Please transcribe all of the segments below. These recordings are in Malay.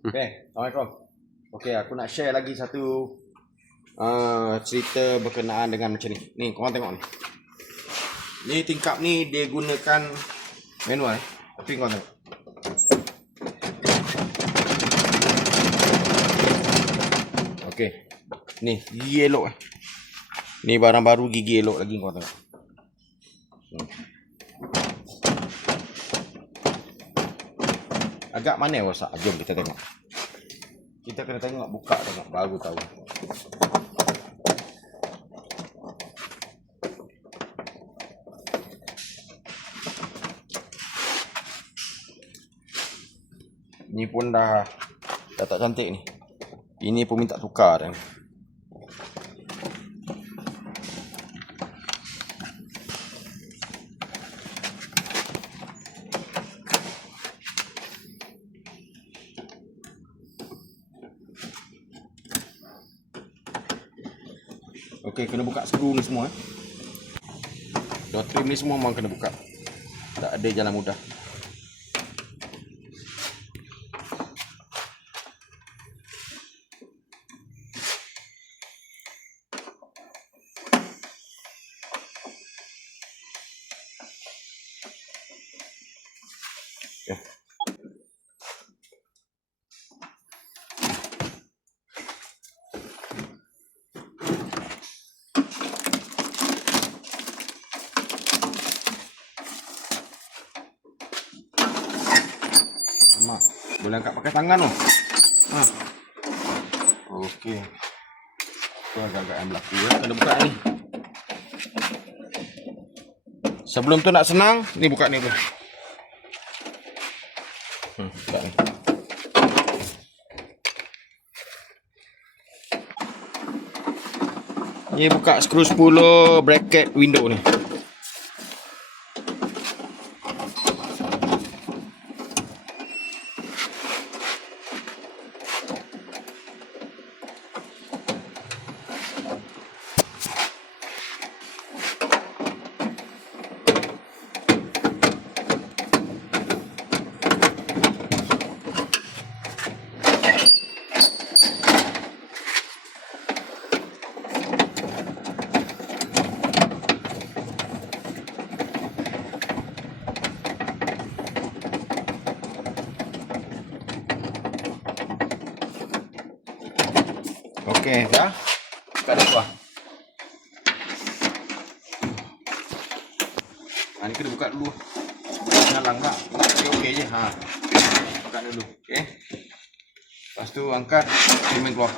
Okay, Assalamualaikum. Okay, aku nak share lagi satu cerita berkenaan dengan macam ni. Ni, korang tengok ni. Ni tingkap ni dia gunakan manual tapi korang tengok. Okay, ni gigi elok Ni barang baru gigi elok lagi korang tengok. Agak mana rosak? Jom kita tengok. Kita kena tengok, buka tengok baru tahu. Ni pun dah tak cantik ni. Ini pun minta tukar dah. Okey, kena buka skru ni semua. Door trim ni semua memang kena buka. Tak ada jalan mudah. Okay. Boleh angkat pakai tangan tu. Okey. Tu agak-agak yang berlaku ya. Kena buka ni. Sebelum tu nak senang, ni buka ni pun. Buka ni. Ni buka skru 10 bracket window ni. Okey, dah. Buka dia keluar. Ni kena buka dulu. Jangan langgar. Okey je. Buka dulu. Okey. Lepas tu angkat cermin keluar.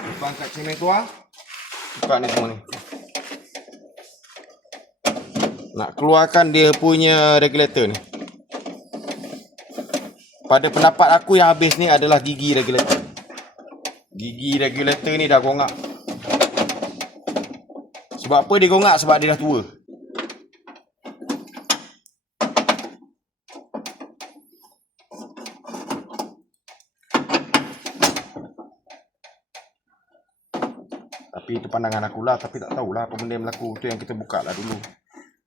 Lepas angkat cermin keluar, buka ni semua ni. Nak keluarkan dia punya regulator ni. Pada pendapat aku yang habis ni adalah gigi regulator. Gigi regulator ni dah gongak. Sebab apa dia gongak? Sebab dia dah tua. Tapi itu pandangan akulah. Tapi tak tahulah apa benda yang berlaku. Tu yang kita buka lah dulu.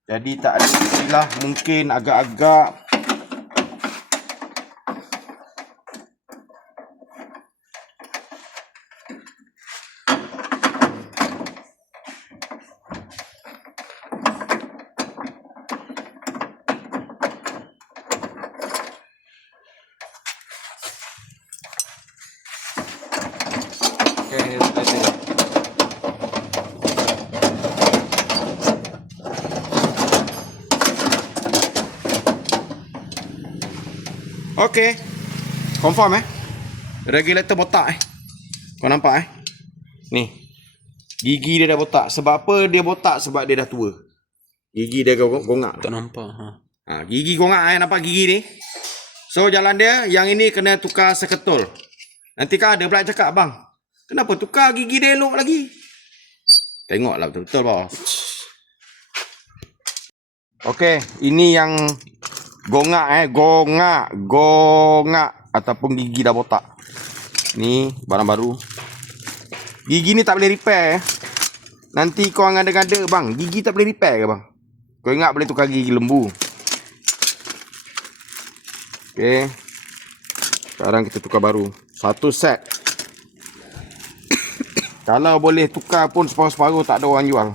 Jadi tak ada istilah. Mungkin agak-agak okey. Confirm regulator botak Kau nampak Ni. Gigi dia dah botak. Sebab apa dia botak? Sebab dia dah tua. Gigi dia gongak. Tak nampak Gigi gongak nampak gigi ni. So jalan dia yang ini kena tukar seketul. Nanti kan ada pula cakap, bang, kenapa tukar gigi dia elok lagi? Tengoklah betul-betul bos. Okey, ini yang gongak gongak ataupun gigi dah botak. Ni barang baru. Gigi ni tak boleh repair. Nanti kau ngada-ngada, bang, gigi tak boleh repair ke bang? Kau ingat boleh tukar gigi lembu. Okey. Sekarang kita tukar baru. Satu set. Kalau boleh tukar pun separuh-separuh, tak ada orang jual.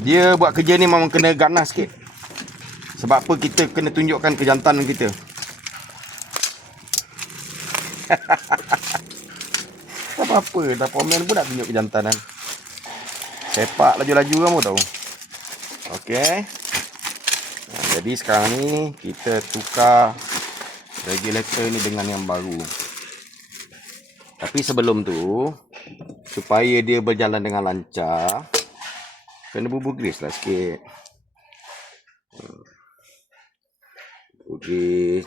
Dia buat kerja ni memang kena ganas sikit. Sebab apa, kita kena tunjukkan kejantanan kita. Tak apa-apa, dah komen pun nak tunjuk kejantanan. Sepak laju-laju kamu tahu. Okey. Jadi sekarang ni kita tukar regulator ni dengan yang baru. Tapi sebelum tu, supaya dia berjalan dengan lancar, kena bubur grease lah sikit. Bubur grease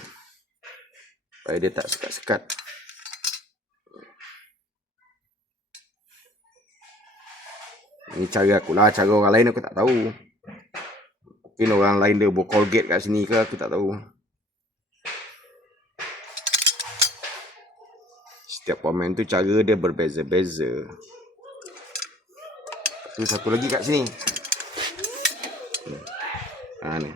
supaya dia tak sekat-sekat. Ini cara aku lah, cara orang lain aku tak tahu. Mungkin orang lain dia buat Colgate kat sini ke, aku tak tahu. Setiap pemain tu cara dia berbeza-beza. Tu satu lagi kat sini. Ni.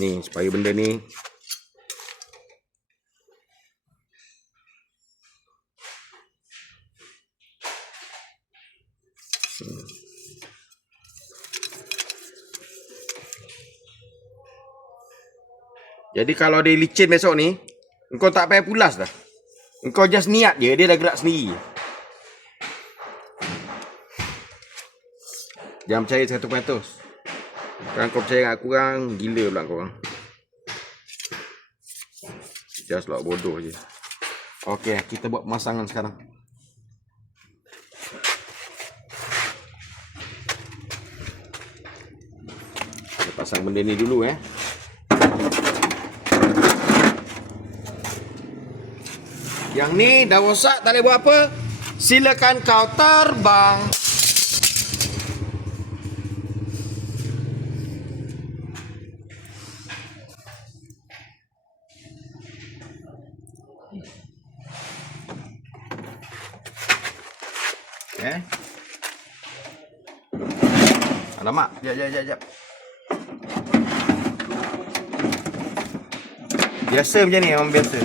Ni supaya benda ni jadi kalau dia licin besok ni, engkau tak payah pulas dah. Engkau just niat je, dia dah gerak sendiri. Jangan percaya 100%. Kalau kau percaya dengan aku orang, gila pula kau orang. Just lah bodoh je. Okey, kita buat pemasangan sekarang. Kita pasang benda ni dulu Yang ni dah rosak, tak boleh buat apa. Silakan kau terbang. Alamak, jap. Biasa macam ni, memang biasa.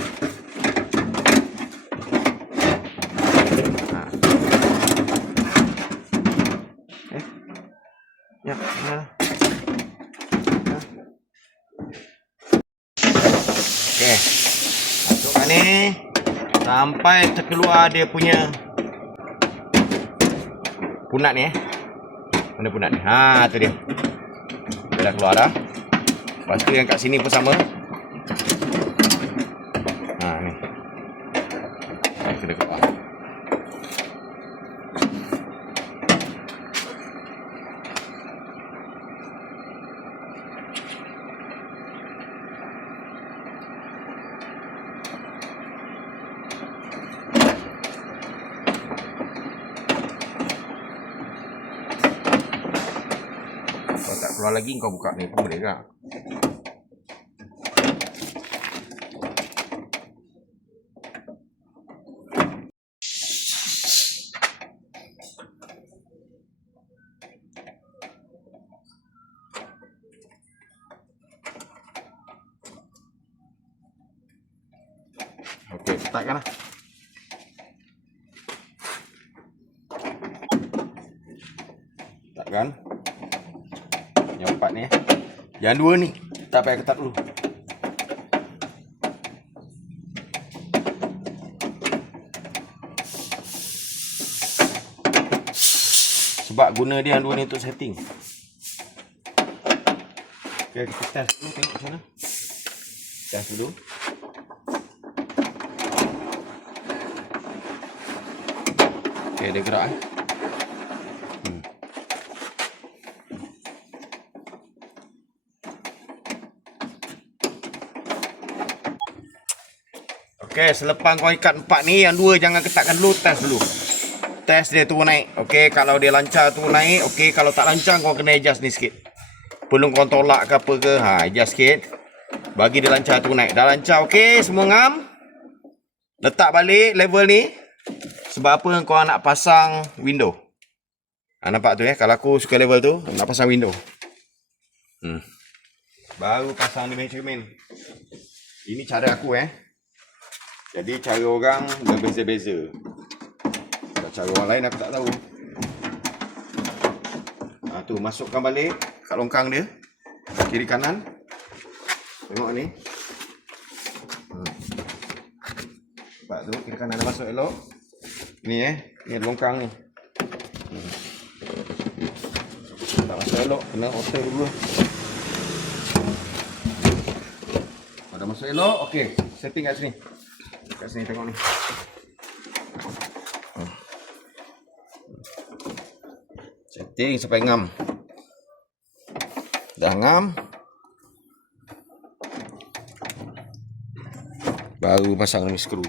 Okey. Masukkan ni sampai terkeluar dia punya punat ni Mana punat ni? Tu dia. Dia dah keluar dah. Lepas tu yang kat sini pun sama. Ni. Kena keluar. Kalau tak keluar lagi, kau buka ni pun boleh tak? Okey, letakkan lah. Letakkan. Yang 4 ni Yang 2 ni tak payah ketat dulu. Sebab guna dia yang 2 ni untuk setting. Okey, kita test dulu, tengok macam mana. Test dulu. Okey, dia gerak Okey, selepas kau ikat 4 ni, yang 2 jangan ketatkan dulu, test dulu. Test dia turun naik. Okey, kalau dia lancar turun naik. Okey, kalau tak lancar kau kena adjust ni sikit. perlu kau tolak ke apa ke, adjust sikit. Bagi dia lancar tu naik. Dah lancar, okey, semua ngam. Letak balik level ni. Sebab apa kau nak pasang window. Nampak tu kalau aku suka level tu, nak pasang window. Baru pasang dia cermin. Ini cara aku Jadi cara orang berbeza-beza. Cara orang lain aku tak tahu. Tu masukkan balik kat longkang dia. Kiri kanan. Tengok ni. Nampak tu kiri kanan dah masuk elok. Ni ni longkang ni. Tak masuk elok, kena otak dulu. Dah masuk elok, okey. Setting kat sini. Kat sini tengok ni. Setting sampai ngam. Dah ngam. Baru pasang ni skru.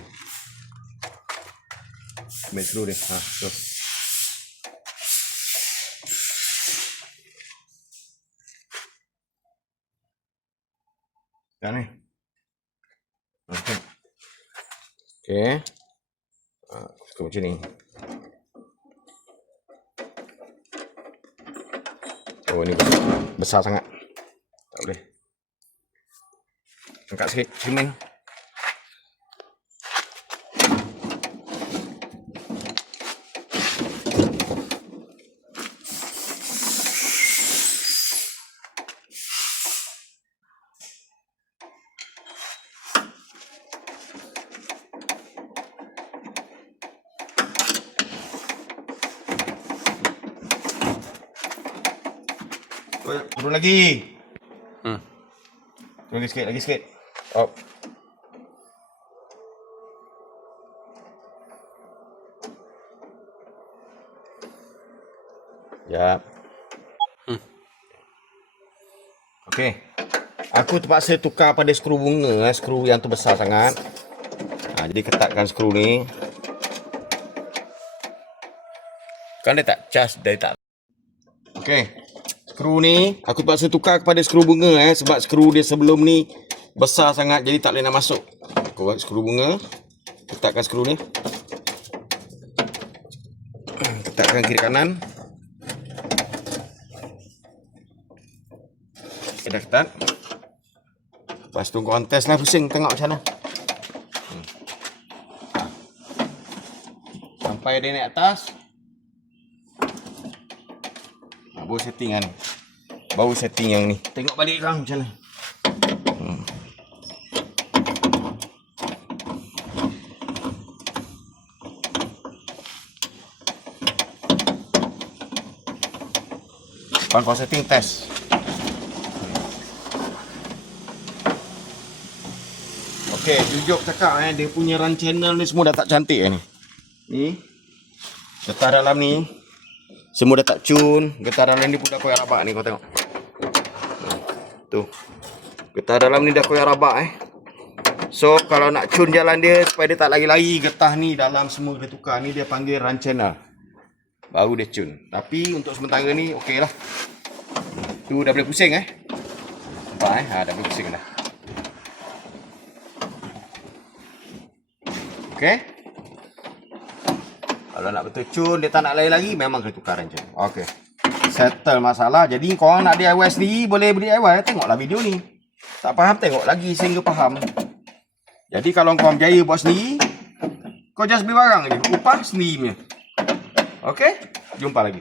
Ambil skru dia. Tu. Dah ni. Okey. Skru macam ni. Oh, ni besar sangat. Tak boleh. Angkat sikit cermin. Turun lagi. Turun lagi sikit. Up. Ya. Okey. Aku terpaksa tukar pada skru bunga, skru yang tu besar sangat. Jadi ketatkan skru ni. Kan dia tak cas, dia tak. Okey. Skru ni aku terpaksa tukar kepada skru bunga sebab skru dia sebelum ni besar sangat jadi tak boleh nak masuk. Aku buat skru bunga. Ketatkan skru ni. Ketatkan kiri kanan. Dah ketat. Lepas tu korang test lah pusing tengok macam mana. Sampai dia naik atas. Baru setting kan. Baru setting yang ni. Tengok balik kan macam mana. Kau setting test. Okey, jujur cakap dia punya run channel ni semua dah tak cantik ni. Ni. Getah dalam ni semua dah tak cun. Getah dalam ni pun dah koyak rabak ni, kau tengok. Tu. Getah dalam ni dah koyak rabak So kalau nak cun jalan dia supaya dia tak lari-lari, getah ni dalam semua dia tukar. Ni dia panggil run channel. Baru dia cun. Tapi untuk sementara ni okey lah. Tu dah boleh pusing Nampak dah boleh pusing dah. Okey. Kalau nak betul cun, dia tak nak lari-lari, memang kena tukar rancan. Okey. Settle masalah. Jadi korang nak DIY sendiri, boleh DIY. Tengoklah video ni. Tak faham, tengok lagi sehingga faham. Jadi kalau korang berjaya buat sendiri, kau just beli barang je. Upah sendiri punya. Okey? Jumpa lagi.